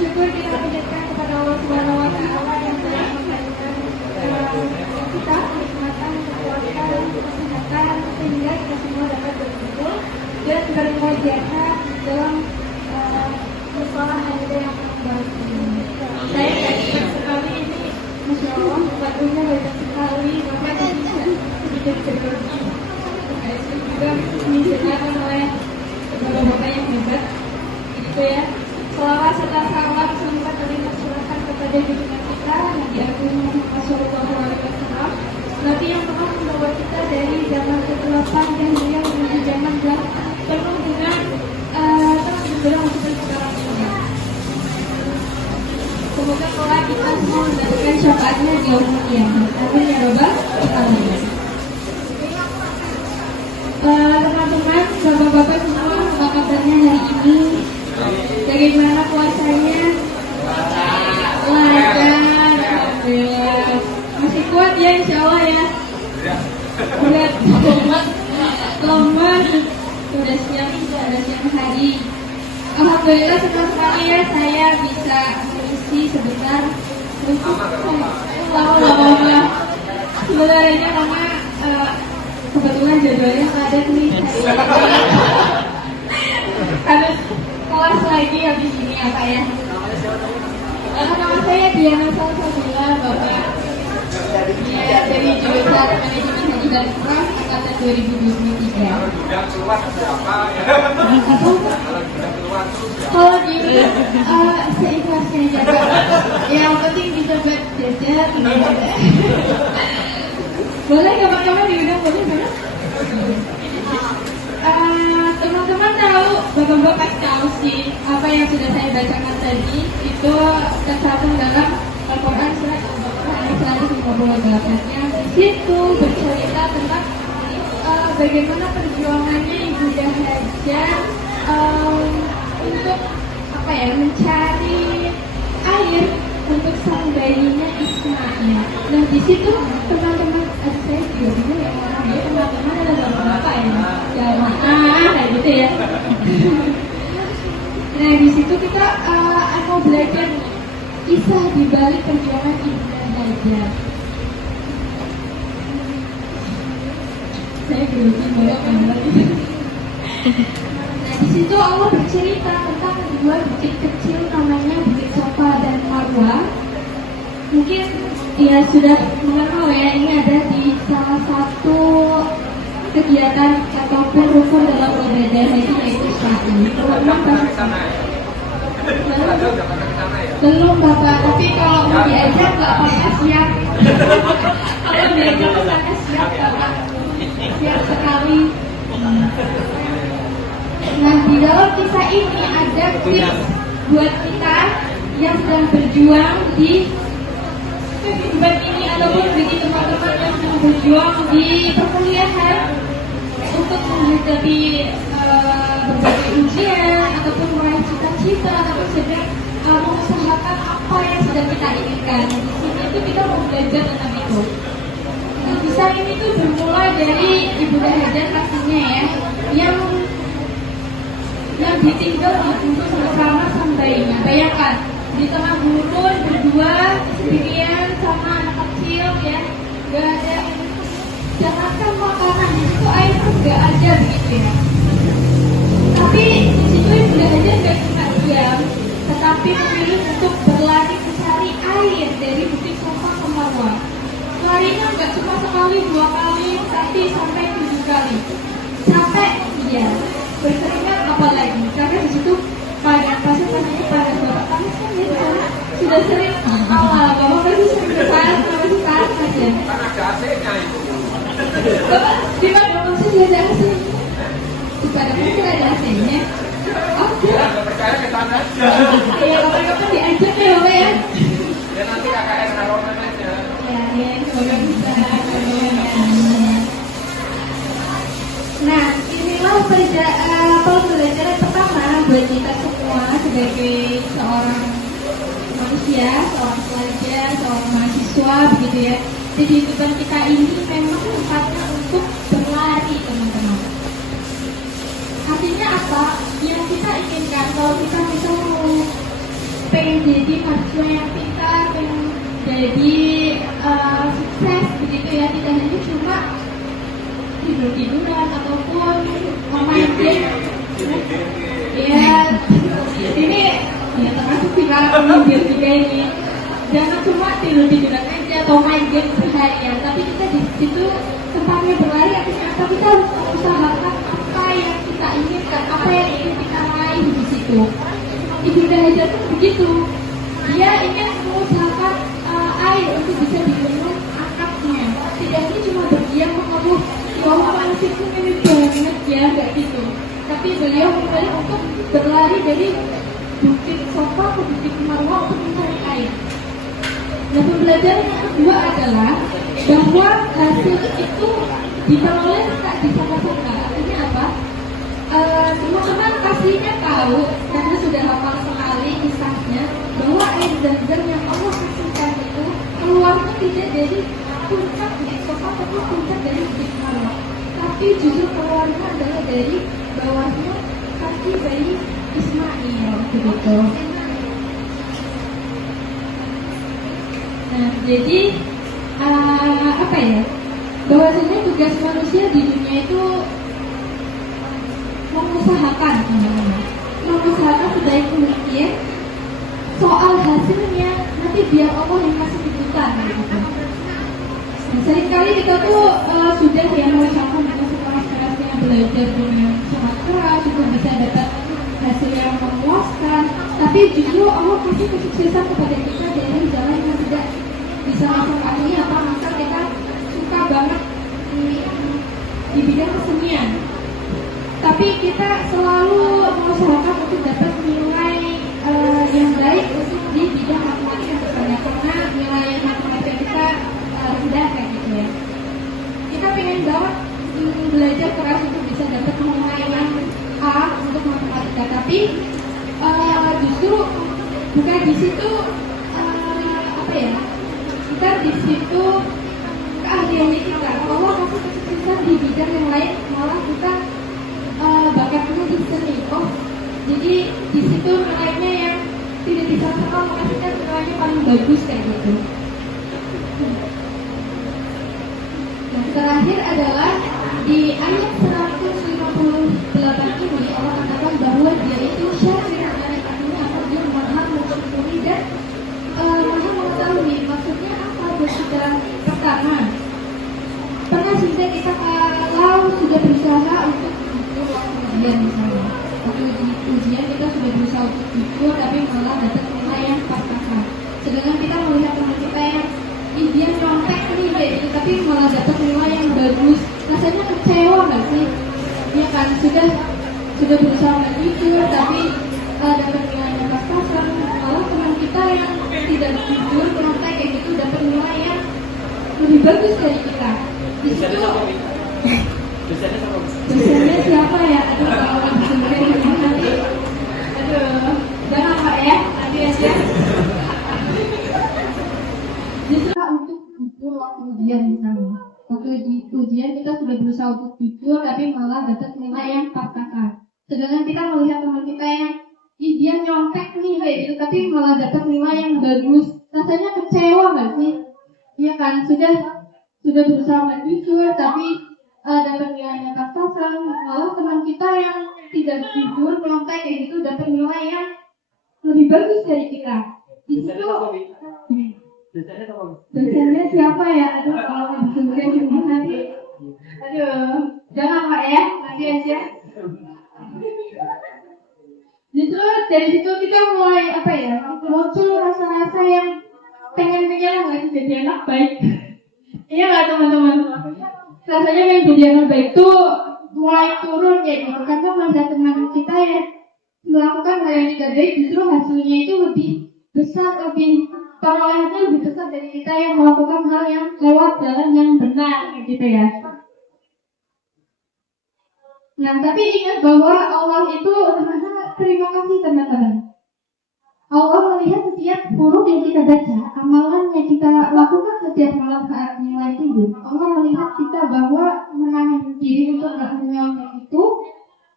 syukur kita panjatkan kepada Allah Subhanahu wa taala yang telah memberikan kita kenikmatan, kekuatan, kesehatan sehingga kita semua dapat berkumpul dan bermujahadah dalam musola hari yang baik ini. Saya expert sekali ini, masya Allah, waktunya banyak sekali, maka bisa sedikit berbagi. Saya juga disediakan oleh bapak-bapak yang hebat, gitu ya. Selawat serta salam sempat terlimpahkan kepada junjungan kita Nabi Agung Muhammad SAW, Nabi yang telah membawa kita dari zaman kegelapan dan beliau menuju zaman yang penuh dengan terang benderang seperti sekarang ini. Semoga kelak kita semua mendapatkan syafaatnya di yaumul qiyamah. Amin ya rabbal alamin. Teman-teman, bapak-bapak semua, apa kabarnya hari ini? Bagaimana puasanya? Lancar, masih kuat ya, insya Allah ya. Berat, lemah, sudah siang hari. Alhamdulillah senang sekali ya saya bisa mengisi sebentar untuk lama-lama. Sebenarnya karena kebetulan jadwalnya padat nih. Harus kelas lagi habis ini ya Pak ya. Nama saya Diana Salsabila, Bapak. Ya, dari jurusan Manajemen Haji dan Umrah angkatan 2023. Kalau gitu, seikhlasnya aja. Yang penting bisa buat jajan. Boleh kapan-kapan diundang, boleh banget. Teman-teman tahu, bapak-bapak pasti tahu sih apa yang sudah saya bacakan tadi itu tercantum dalam Al-Quran surat Al-Baqarah ayat 158 yang di situ bercerita tentang bagaimana perjuangannya Ibunda Hajar untuk apa ya, mencari air untuk sang bayinya Ismail. Nah di situ teman-teman, saya juga bingung ya, teman-teman ada bapak-bapak ya, kayak gitu ya. Nah di situ kita akan belajar kisah di balik perjuangan Ibunda Hajar. Saya belum bawa gambar. Nah di situ Allah bercerita tentang dua bukit kecil namanya Bukit Safa dan Marwah. Mungkin ya sudah mengenal ya, ini ada di salah satu kegiatan ataupun rukun dalam ibadah haji yaitu sa'i. Belum Bapak, tapi kalau mau diajak nggak apa-apa, siap. Kalau diajak ke sana siap Bapak, siap sekali. Nah di dalam kisah ini ada tips buat kita yang sedang berjuang di kehidupan ini ataupun bagi teman-teman yang sedang berjuang di perkuliahan untuk menghadapi berbagai ujian ataupun meraih cita-cita ataupun sedang mengusahakan apa yang sedang kita inginkan. Di sini itu kita mau belajar tentang itu. Nah, kisah ini tuh bermula dari Ibunda Hajar pastinya ya, yang ditinggal untuk bersama sang bayinya. Bayangkan di tengah gurun berdua sendirian sama anak kecil ya, gak ada, jangankan makanan, di situ air pun gak ada begitu ya. Tapi di situ Ibunda Hajar gak cuma diam, tetapi memilih untuk berlari mencari air dari Bukit Safa ke Marwah. Larinya gak cuma sekali, 2 kali, tapi sampai 7 kali. Sampai dia berkeringat apalagi, karena di situ pada pasirnya pada bapak panas kan ya, sudah sering awal bapak pasti sering panas aja. Kan ada AC-nya itu. Bapak di pada pasir ada AC, di pada pasir ada AC-nya. Oke. Nggak percaya ke sana. Iya, kapan-kapan diajak ya bapak ya. Ya nanti KKN Haromen aja. Ya, semoga bisa. Nah, inilah pembelajaran pertama buat kita semua sebagai seorang manusia, seorang pelajar, seorang mahasiswa, begitu ya. Di kehidupan kita ini memang tempatnya untuk berlari, teman-teman. Artinya apa? Yang kita inginkan, kalau kita bisa mau pengen jadi mahasiswa yang pintar, pengen jadi sukses begitu ya, tidak hanya cuma tidur-tiduran ataupun main game. Ya, ini ya termasuk sih para pemimpin juga ini. Jangan cuma tidur-tiduran aja atau main game seharian, tapi kita di situ tempatnya berlari, artinya apa? Kita harus mengusahakan apa yang kita inginkan, apa yang ingin kita raih di situ. Ibunda Hajar pun begitu. Dia ingin mengusahakan air untuk bisa diminum anaknya. Tidak hanya cuma berdiam mengeluh, ya nasibku ini banget ya, enggak gitu. Tapi beliau memilih untuk berlari dari bukit Sofa ke bukit Marwah untuk mencari air. Nah, pembelajaran yang kedua adalah bahwa hasil itu diperoleh tak disangka-sangka. Artinya apa? Teman-teman pastinya tahu karena sudah hafal sekali kisahnya bahwa air zam-zam yang Allah kasihkan itu keluarnya tidak dari puncak bukit Sofa tapi puncak dari bukit Marwah, tapi justru keluarnya adalah dari bawahnya kaki bayi Ismail begitu. Nah, jadi apa ya? Bahwasanya tugas manusia di dunia itu mengusahakan, mengusahakan sebaik mungkin. Soal hasilnya nanti biar Allah yang kasih kejutan gitu. Nah, seringkali kita tuh sudah ya mengusahakan dengan sekeras-kerasnya belajar dengan sangat keras untuk bisa dapat hasil yang memuaskan, tapi justru Allah kasih kesuksesan kepada kita dari jalan yang tidak bisa langsung ahli apa maka kita suka banget di bidang kesenian, tapi kita selalu mengusahakan untuk dapat nilai yang baik untuk di bidang matematika misalnya, karena nilai matematika kita rendah kayak gitu ya. Kita pengen banget belajar keras untuk bisa dapat nilai yang A untuk matematika, tapi justru bukan di situ apa ya? Kita di situ keahliannya kita. Allah kasih kesuksesan di bidang yang lain, malah kita bakatnya di seni. Oh, jadi di situ nilainya yang tidak bisa sama, maka kita nilainya paling bagus kayak gitu. Nah, terakhir adalah di ayat 158 ini Allah katakan bahwa dia itu syakir, artinya apa? Dia maha mensyukuri dan maha mengetahui. Maksudnya apa? Kita pertama pernah sudah kita kalau sudah berusaha untuk ujian misalnya, waktu ujian kita sudah berusaha untuk jujur tapi malah dapat nilai yang pas-pasan, sedangkan kita melihat teman kita yang dia nyontek nih gitu, tapi malah dapat nilai yang bagus, rasanya kecewa nggak sih? Ya kan, sudah berusaha jujur tapi dapat nilai yang pas-pasan, malah teman kita yang tidak jujur nyontek kayak gitu dapat nilai yang lebih bagus dari kita. Di situ dosennya siapa ya? Aduh, kalau langsung nanti jangan Pak ya, nanti aja. Justru untuk jujur waktu ujian misalnya, waktu di ujian kita sudah berusaha untuk jujur tapi malah dapat nilai yang pas-pasan, sedangkan kita melihat teman kita yang dia nyontek nih kayak gitu tapi malah dapat nilai yang bagus, rasanya kecewa nggak sih? Iya kan, sudah berusaha jujur tapi dapat nilai yang pas-pasan, malah teman kita yang tidak jujur nyontek kayak gitu dapat nilai yang lebih bagus dari kita. Di situ dosennya siapa ya? Aduh, kalau disebutkan nanti. Aduh, jangan Pak ya, nanti aja. Justru dari situ kita mulai apa ya? Muncul rasa-rasa yang pengen nggak sih jadi anak baik. Iya nggak teman-teman? Rasanya yang jadi anak baik tuh mulai turun ya gitu. Karena melihat teman kita yang melakukan hal yang tidak baik, justru hasilnya itu lebih besar, perolehannya lebih besar dari kita yang melakukan hal yang lewat jalan yang benar gitu ya. Nah, tapi ingat bahwa Allah itu terima kasih teman-teman. Allah melihat setiap huruf yang kita baca, amalan yang kita lakukan setiap malam saat mulai tidur. Allah melihat kita bahwa menahan diri untuk melakukan itu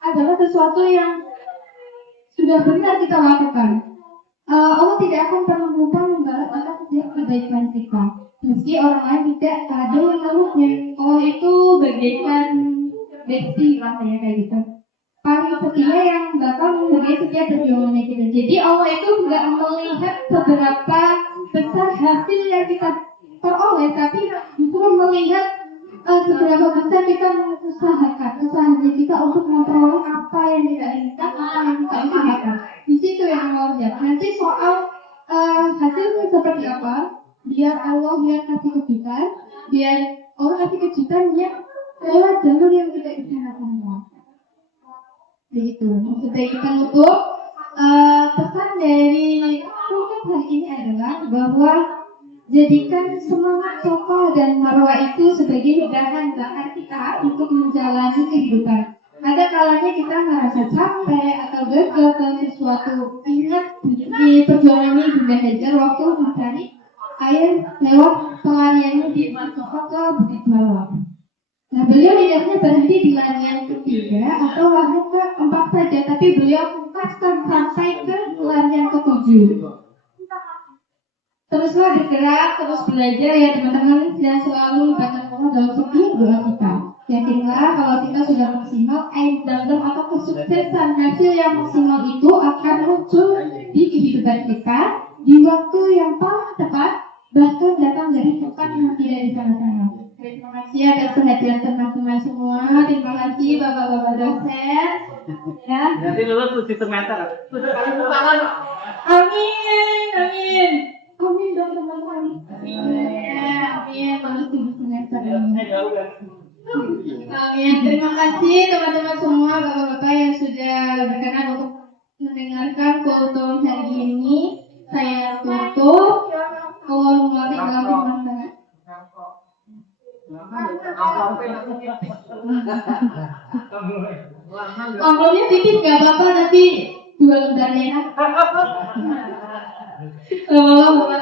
adalah sesuatu yang sudah benar kita lakukan. Allah tidak akan pernah lupa membalas atas setiap kebaikan kita. Meski orang lain tidak ada yang mengeluhnya. Allah itu bagaikan besti rasanya kayak gitu. Paling setia yang bakal menghargai setiap perjuangan kita. Jadi Allah itu tidak melihat seberapa besar hasil yang kita peroleh, tapi justru melihat seberapa besar kita mengusahakan usahanya kita untuk memperoleh apa yang kita inginkan, apa yang kita usahakan. Di situ yang Allah lihat. Nanti soal hasilnya seperti apa, biar Allah kasih kejutan, biar Allah kasih kejutannya lewat jalur yang kita usahakan. Begitu. Maksudnya kita untuk pesan dari program hari ini adalah bahwa jadikan semangat Safa dan Marwah itu sebagai bahan bakar kita untuk menjalani kehidupan. Ada kalanya kita merasa capek atau gagal dalam sesuatu. Ingat di perjuangan ini Bunda Hajar waktu mencari air lewat pelariannya di Safa ke Bukit Bawah. Nah, beliau tidaknya berhenti di larian ketiga atau larian keempat saja, tapi beliau tuntaskan sampai ke larian ketujuh. Teruslah bergerak, terus belajar ya teman-teman, dan selalu libatkan Allah dalam setiap doa kita. Yakinlah kalau kita sudah maksimal, dalam atau kesuksesan hasil yang maksimal itu akan muncul di kehidupan kita di waktu yang paling tepat, bahkan datang dari tempat yang tidak disangka-sangka. Terima kasih atas perhatian teman-teman semua. Terima kasih bapak-bapak dosen. Ya. Nanti lulus uji semester. Sudah kali tangan. Amin, amin. Amin dong teman-teman. Amin, lulus uji semester. Amin. Terima kasih teman-teman semua, bapak-bapak yang sudah berkenan untuk mendengarkan kultum hari ini. Saya tutup. Allahumma barik. Amplopnya tipis gak apa-apa, nanti 2 lembarnya. Lama-lama